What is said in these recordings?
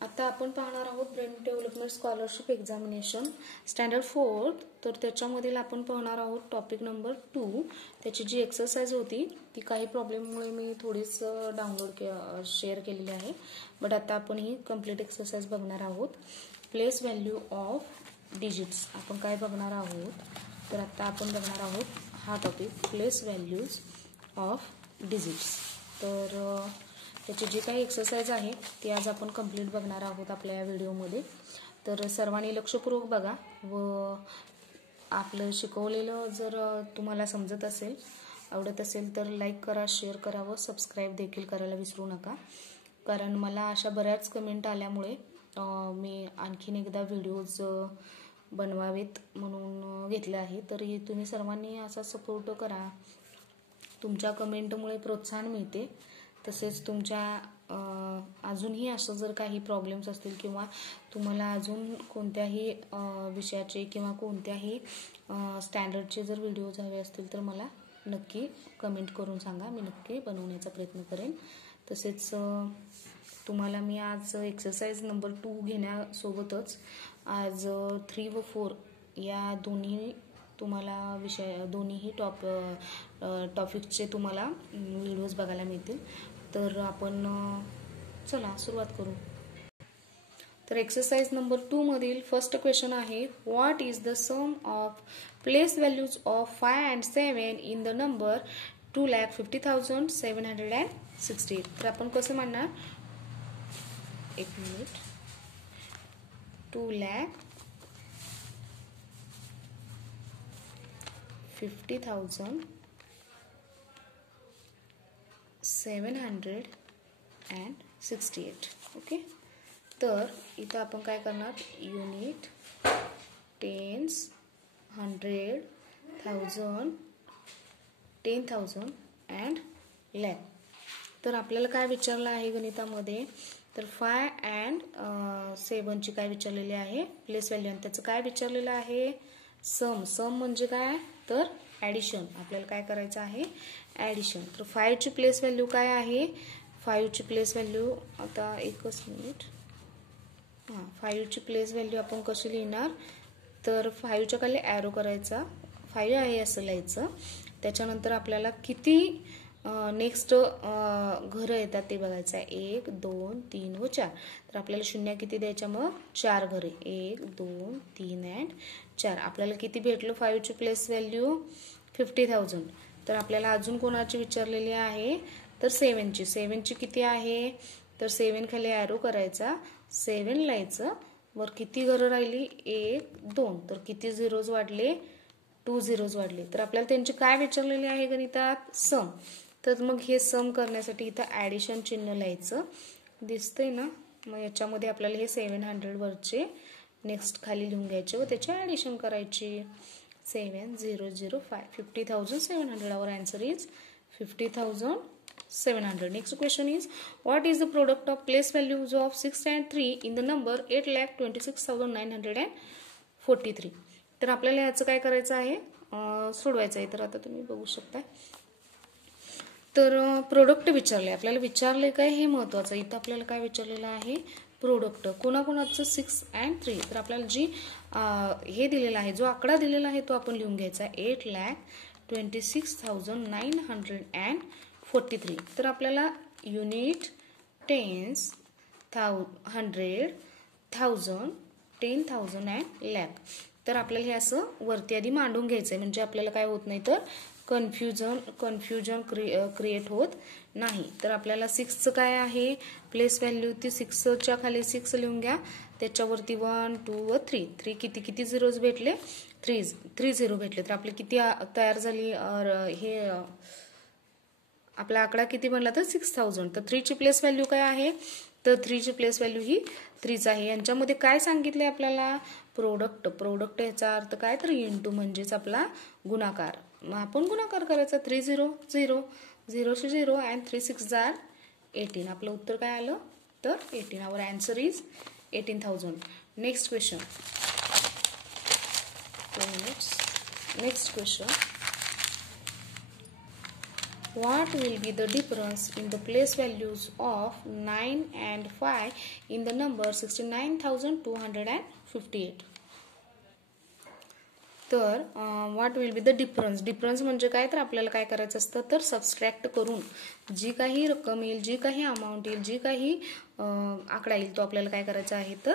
आता आपण पाहणार आहोत brain development scholarship examination standard 4. तर त्याच्यामधील आपण पाहणार आहोत टॉपिक नंबर 2. त्याची जी एक्सरसाइज होती ती काही प्रॉब्लेममुळे मी थोडीच शेअर केलेली आहे, बट आता आपण ही कंप्लीट एक्सरसाइज बघणार आहोत. प्लेस व्हॅल्यू ऑफ डिजिट्स आपण काय बघणार आहोत, तर आता आपण बघणार आहोत हा topic place values of digits. तर त्याची जी काही एक्सरसाइज आहे ती आज आपण कंप्लीट बघणार आहोत आपल्या या व्हिडिओमध्ये. तर सर्वांनी लक्षपूर्वक बघा व आपलं शिकवलेलं जर तुम्हाला समजत असेल, आवडत असेल तर लाईक करा, शेअर करा व सबस्क्राईब देखील करायला विसरू नका. कारण मला अशा बऱ्याच कमेंट आल्यामुळे मी आणखीन एकदा व्हिडिओज बनवावेत म्हणून घेतले आहे. तर तुम्ही सर्वांनी असा सपोर्ट करा. तुमच्या कमेंटमुळे प्रोत्साहन मिळते. तसेच तुमच्या अजूनही असं जर काही प्रॉब्लेम्स असतील किंवा तुम्हाला अजून कोणत्याही विषयाचे किंवा कोणत्याही स्टँडर्डचे जर व्हिडिओज हवे असतील तर मला नक्की कमेंट करून सांगा, मी नक्की बनवण्याचा प्रयत्न करेन. तसेच तुम्हाला मी आज एक्सरसाइज नंबर 2 घेण्यासोबतच आज 3 व 4 या दोन्ही तुम्हाला दोन्हीही टॉपिकचे तुम्हाला व्हिडिओज बघायला मिळतील. तर आपण चला सुरुवात करू. तर एक्सरसाइज नंबर 2 मधील फर्स्ट क्वेश्चन आहे, what is the sum of place values of 5 and 7 in the number 2,50,768. तर आपण कसं म्हणणार, एक मिनिट, 2,50,768. ओके. तर इथं आपण काय करणार, युनिट, टेन्स, 100, 1000, 10,000 अँड लॅक. तर आपल्याला काय विचारलं आहे गणितामध्ये, तर 5 and 7 ची काय विचारलेली आहे प्लेस व्हॅल्यू, आणि त्याचं काय विचारलेलं आहे सम. सम म्हणजे काय, तर ॲडिशन. आपल्याला काय करायचं आहे, ॲडिशन. तर 5 ची प्लेस व्हॅल्यू काय आहे, 5 ची प्लेस व्हॅल्यू, आता एकच मिनिट, 5 ची प्लेस व्हॅल्यू आपण कशी लिहिणार, तर 5 च्या खाली ॲरो करायचा, 5 आहे असं लिहायचं. त्याच्यानंतर आपल्याला किती नेक्स्ट घरं येतात ते बघायचं आहे, 1, 2, 3 व 4. तर आपल्याला शून्य किती द्यायच्या, मग 4 घरे, 1, 2, 3 अँड 4. आपल्याला किती भेटलं 5 ची प्लेस व्हॅल्यू 50,000. तर आपल्याला अजून कोणाची विचारलेली आहे, तर 7 ची. 7 ची किती आहे, तर 7 खाली ॲरो करायचा, 7 लिहायचं, वर किती घरं राहिली, 1, 2. तर किती झिरोज वाढले, 2 झिरोज वाढले. तर आपल्याला त्यांची काय विचारलेली आहे गणितात, सम. तर मग हे सम करण्यासाठी इथं ॲडिशन चिन्ह लिहायचं, दिसतंय ना. मग याच्यामध्ये आपल्याला हे 700 वरचे नेक्स्ट खाली लिहून घ्यायचे व त्याची ॲडिशन करायची. 7005, 50,700. Our answer is 50,700. Next question is, what is the product of place values of 6 and 3 in the number 8,26,943. तर आपल्याला याचं काय करायचं आहे, सोडवायचं आहे. तर आता तुम्ही बघू शकता. तर प्रोडक्ट विचारले, आपल्याला विचारले काय हे महत्वाचं. इथं आपल्याला काय विचारलेलं आहे, प्रोडक्ट कोणाकोणाचं 6 and 3. तर आपल्याला जी हे दिलेलं आहे, जो आकडा दिलेला आहे तो आपण लिहून घ्यायचा, 8,26,943. तर आपल्याला युनिट, टेन्स, 100, 1000, 10,000 अँड लॅक. तर आपल्याला हे असं वरती आधी मांडून घ्यायचंय, म्हणजे आपल्याला काय होत नाही, तर कन्फ्युजन क्रिएट होत नाही. तर आपल्याला 6चं काय आहे प्लेस व्हॅल्यू, ती 6च्या खाली 6 लिहून घ्या, त्याच्यावरती 1, 2 व 3. 3 किती झिरोज भेटले, 3 झिरो भेटले. तर आपली किती तयार झाली, हे आपला आकडा किती बनला, तर 6,000. तर 3 ची प्लेस व्हॅल्यू काय आहे, तर 3 ची प्लेस व्हॅल्यू ही 3 आहे. यांच्यामध्ये काय सांगितले आपल्याला, प्रोडक्ट याचा अर्थ काय, तर इंटू म्हणजेच आपला गुणाकार. मग आपण गुणाकार करायचा, 3 0 0, 0 0 अँड 3 6 जार 18. आपलं उत्तर काय आलं, तर 18. Our answer is 18,000. Next question, next question, What will be the difference in the place values of 9 and 5 in the number 69,258? तर what will be the difference. Difference म्हणजे काय, तर आपल्याला काय करायचं असतं, तर सबस्ट्रॅक्ट करून जी काही रक्कम येईल, जी काही अमाऊंट येईल, जी काही आकडा येईल तो आपल्याला काय करायचा आहे, तर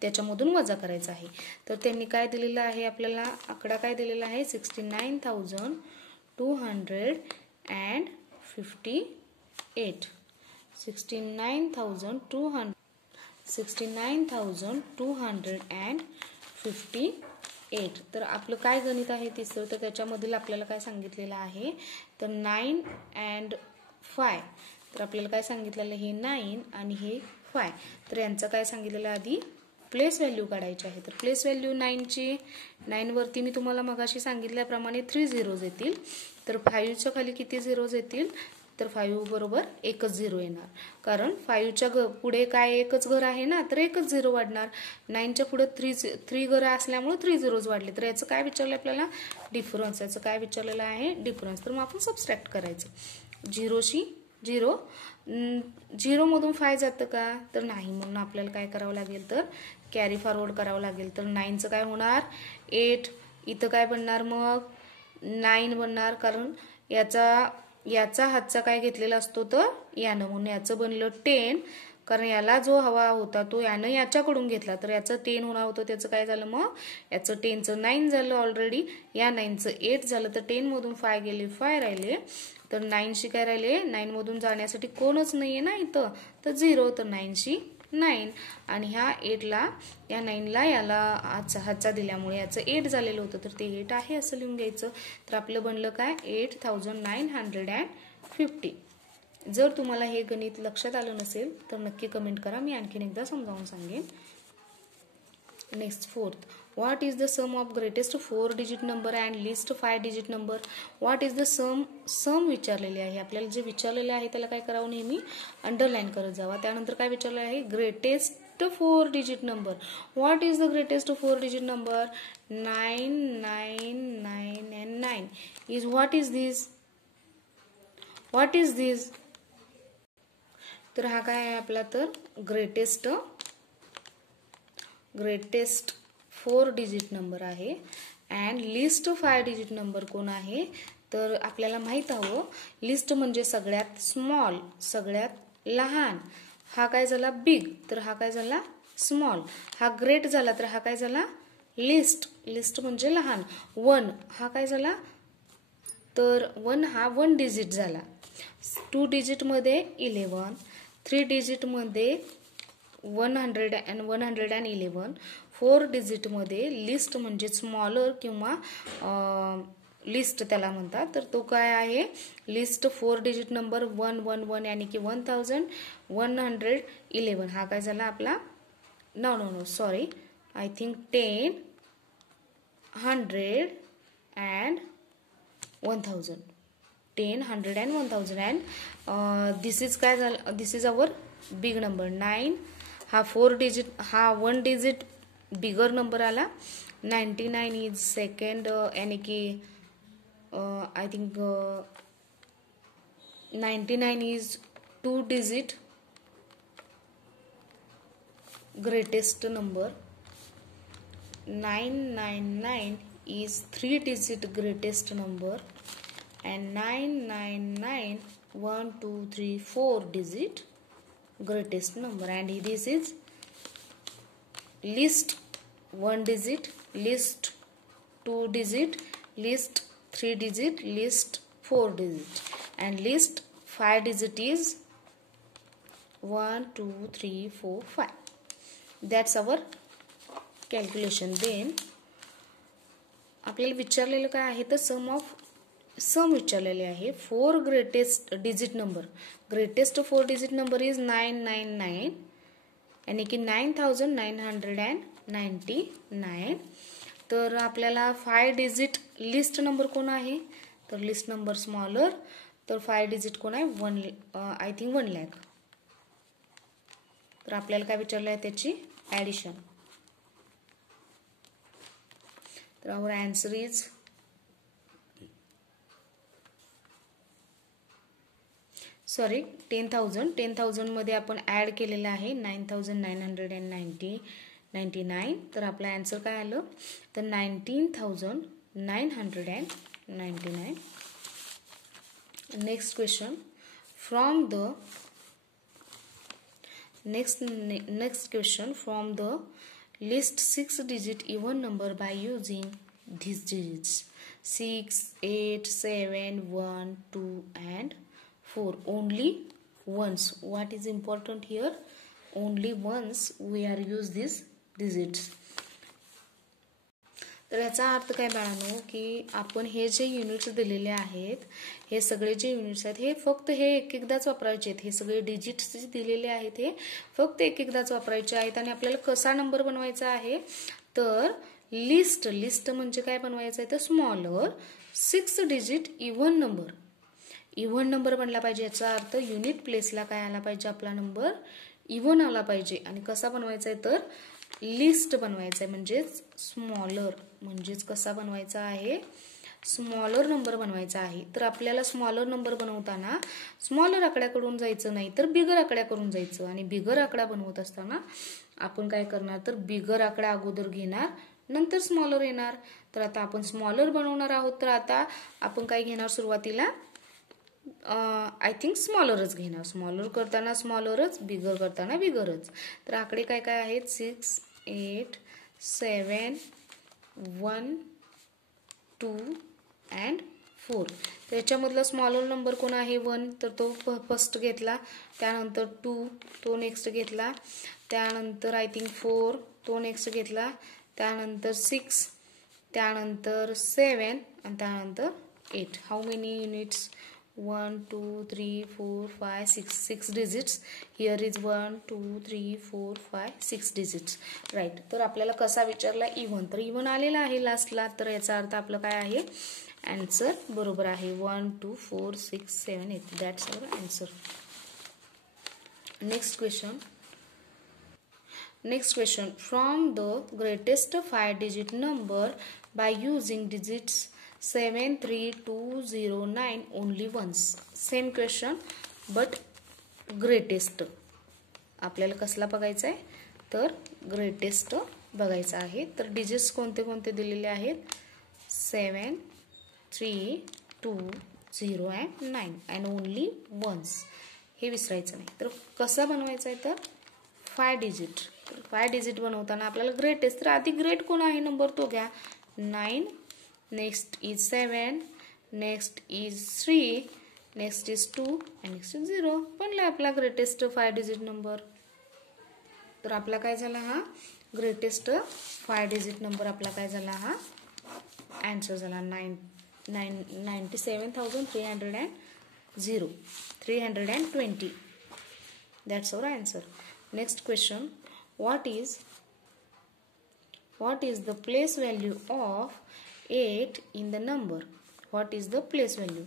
त्याच्यामधून वजा करायचा आहे. तर त्यांनी काय दिलेलं आहे, आपल्याला आकडा काय दिलेला आहे, 69,258. 69,258. तर आपलं काय गणित आहे तिसरं, तर त्याच्यामधील आपल्याला काय सांगितलेलं आहे, तर 9 and 5. तर आपल्याला काय सांगितलेलं, हे 9 आणि हे 5. तर यांचं काय सांगितलेलं, आधी प्लेस व्हॅल्यू काढायची आहे. तर प्लेस व्हॅल्यू 9ची, 9 वरती मी तुम्हाला मगाशी सांगितल्याप्रमाणे 3 झिरोज येतील. तर 5च्या खाली किती झिरोज येतील, तर 5 बरोबर एकच झिरो येणार, कारण 5च्या पुढे काय एकच घर आहे ना, तर एकच झिरो वाढणार. 9च्या पुढे 3 घर असल्यामुळे 3 झिरोज वाढले. तर याचं काय विचारलं आपल्याला, डिफरन्स. याचं काय विचारलेलं आहे, डिफरन्स. तर मग आपण सबस्ट्रॅक्ट करायचं. झिरोशी झिरो, झिरोमधून 5 जातं का, तर नाही. म्हणून आपल्याला काय करावं लागेल, तर कॅरी फॉरवर्ड करावं लागेल. तर 9चं काय होणार, 8. इथं काय बनणार, मग 9 बनणार, कारण याचा हातचा काय घेतलेला असतो, तर यानं, म्हणून याचं बनलं 10. कारण याला जो हवा होता तो यानं याच्याकडून घेतला, तर याचं 10 होणार होतं. त्याचं काय झालं, मग याचं 10चं 9 झालं ऑलरेडी, या 9चं 8 झालं. तर 10 मधून 5 गेले, 5 राहिले. तर 9शी काय राहिले, 9 मधून जाण्यासाठी कोणच नाहीये ना इथं, तर 0. तर 9शी 9, आणि ह्या 8ला, या 9ला याला हातचा दिल्यामुळे याचं 8 झालेलं होतं, तर ते 8 आहे असं लिहून घ्यायचं. तर आपलं बनलं काय, 8,950. जर तुम्हाला हे गणित लक्षात आलं नसेल तर नक्की कमेंट करा, मी आणखीन एकदा समजावून सांगेन. Next, fourth. What is the sum of greatest 4 digit number and least 5 digit number? What is the sum विचारलेले आहे. आपल्याला जे विचारलेले आहे त्याला काय करावं, नेहमी अंडरलाईन करत जावा. त्यानंतर काय विचारलं आहे, greatest 4 digit number. What is the greatest 4 digit number? 9, 9, 9 and 9 is, what is this? What is this? तर हा काय आहे आपला, तर ग्रेटेस्ट 4 डिजिट नंबर आहे. अँड लिस्ट 5 डिजिट नंबर कोण आहे, तर आपल्याला माहित हवं, लिस्ट म्हणजे सगळ्यात स्मॉल, सगळ्यात लहान. हा काय झाला, बिग, तर हा काय झाला, स्मॉल. हा ग्रेट झाला, तर हा काय झाला, लिस्ट. लिस्ट म्हणजे लहान. 1 हा काय झाला, तर 1 हा 1 डिजिट झाला. 2 डिजिट मध्ये 11, 3 डिजिट मध्ये 100 and 111, 4 डिजिट मध्ये लिस्ट म्हणजे स्मॉलर किंवा लिस्ट त्याला म्हणतात. तर तो काय आहे, लिस्ट 4 डिजिट नंबर 111 यानी की 1111. हा काय झाला आपला, no sorry, I think 10, 100 and 1000. 10, 100 and 1000. And this is काय झालं, this is our big number. 9 हा 4 डिजिट, हा 1 डिजिट बिगर नंबर आला. 99 इज सेकंड, यानी की I think 99 is 2 digit greatest number. 999 is 3 digit greatest number, and 999 1 2 3 4 digit greatest number. And this is list 1 digit, list 2 digit, list 3 digit, list 4 digit, and list 5 digit is 1 2 3 4 5. That's our calculation. Then आपल्याला विचारलेलं काय आहे, तर सम विचारलेले आहे. 4 greatest digit number, greatest 4 digit number is 999, यानी की 9999. तर आपल्याला 5 डिजिट लिस्ट नंबर कोण आहे, तर लिस्ट नंबर स्मॉलर. तर 5 डिजिट कोण आहे, 1, आय थिंक 1 लाख. तर आपल्याला काय विचारलं आहे, त्याची ॲडिशन. तर our answer is सॉरी 10,000 मध्ये आपण ॲड केलेलं आहे 9,999. तर आपला आन्सर काय आलं तर 19,999. Next question from the next question from the list 6 digit even number by using these digits 6, 8, 7, 1, 2 and 4. Only once. What is important here? Only once we are use these digits. तर याचा अर्थ काय बाळांनो की आपण हे जे युनिट्स दिलेले आहेत हे सगळे जे युनिट्स आहेत हे फक्त हे एक एकदाच वापरायचे आहेत. हे सगळे डिजिट्स जे दिलेले आहेत हे फक्त एक एकदाच वापरायचे आहेत. आणि आपल्याला कसा नंबर बनवायचा आहे तर लिस्ट म्हणजे काय बनवायचं आहे तर स्मॉलर 6 डिजिट इव्हन नंबर बनला पाहिजे. याचा अर्थ युनिट प्लेसला काय आला पाहिजे आपला नंबर इव्हन आला पाहिजे. आणि कसा बनवायचा आहे तर लिस्ट बनवायचा आहे म्हणजेच स्मॉलर म्हणजेच कसा बनवायचा आहे स्मॉलर नंबर बनवायचा आहे. तर आपल्याला स्मॉलर नंबर बनवताना स्मॉलर आकड्याकडून जायचं नाही तर बिगर आकड्याकडून जायचं. आणि बिगर आकडा बनवत असताना आपण काय करणार तर बिगर आकडा अगोदर घेणार नंतर स्मॉलर येणार. तर आता आपण स्मॉलर बनवणार आहोत तर आता आपण काय घेणार सुरुवातीला आय थिंक स्मॉलरच घेणार. स्मॉलर करताना स्मॉलरच बिगर करताना बिगरच. तर आकडे काय काय आहेत 6, 8, 7, 1, 2 अँड 4. तर याच्यामधला स्मॉलर नंबर कोण आहे 1 तर तो फर्स्ट घेतला. त्यानंतर 2 तो नेक्स्ट घेतला. त्यानंतर आय थिंक 4 तो नेक्स्ट घेतला. त्यानंतर 6 त्यानंतर 7 आणि त्यानंतर 8. How many units 1, 2, 3, 4, 5, 6 digits. Here is 1, 2, 3, 4, 5, 6 digits. Right. तर आपल्याला कसा विचारला इव्हन तर इव्हन आलेला आहे लास्टला. तर याचा अर्थ आपलं काय आहे आन्सर बरोबर आहे 1, 2, 4, 6, 7, 8. That's our answer. Next question from the greatest 5 digit number by using digits 7, 3, 2, 0, 9 only once. Same question but greatest. आपल्याला कसला बघायचा आहे तर ग्रेटेस्ट बघायचा आहे. तर डिजिट्स कोणते कोणते दिलेले आहेत 7, 3, 2, 0 अँड 9 अँड ओनली वन्स. हे विसरायचं नाही. तर कसा बनवायचा आहे तर 5 डिजिट. तर 5 डिजिट बनवताना आपल्याला ग्रेटेस्ट तर आधी ग्रेट कोण आहे नंबर तो घ्या 9. Next is 7, next is 3, next is 2 and next is 0. बनला आपला ग्रेटेस्ट 5 डिजिट नंबर. तर आपला काय झाला हा ग्रेटेस्ट 5 डिजिट नंबर आपला काय झाला हा आन्सर झाला 97,320. That's our answer. Next question. What is the place value of 8 in the number? What is the place value?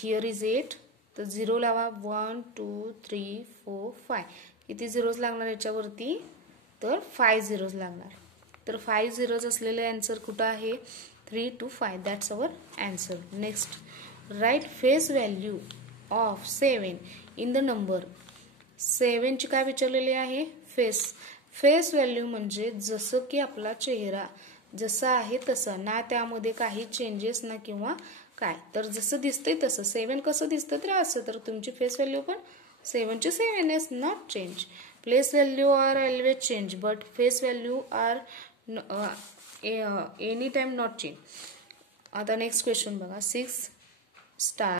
Here is 8. तर 0 लावा 1, 2, 3, 4, 5. किती झिरोज लागणार याच्यावरती तर 5 झिरोज लागणार. तर 5 झिरोज असलेले आन्सर कुठं आहे 3 to 5. That's our answer. Next write face value of 7 in the number. 7 ची काय विचारलेली आहे फेस व्हॅल्यू म्हणजे जसं की आपला चेहरा जसं आहे तसं ना त्यामध्ये काही चेंजेस ना किंवा काय. तर जसं दिसतंय तसं 7 कसं दिसतं तर असं. तर तुमची फेस व्हॅल्यू पण 7 ची 7 is not change. Place value are always change but face value are any time not change. आता नेक्स्ट क्वेश्चन बघा 6 स्टार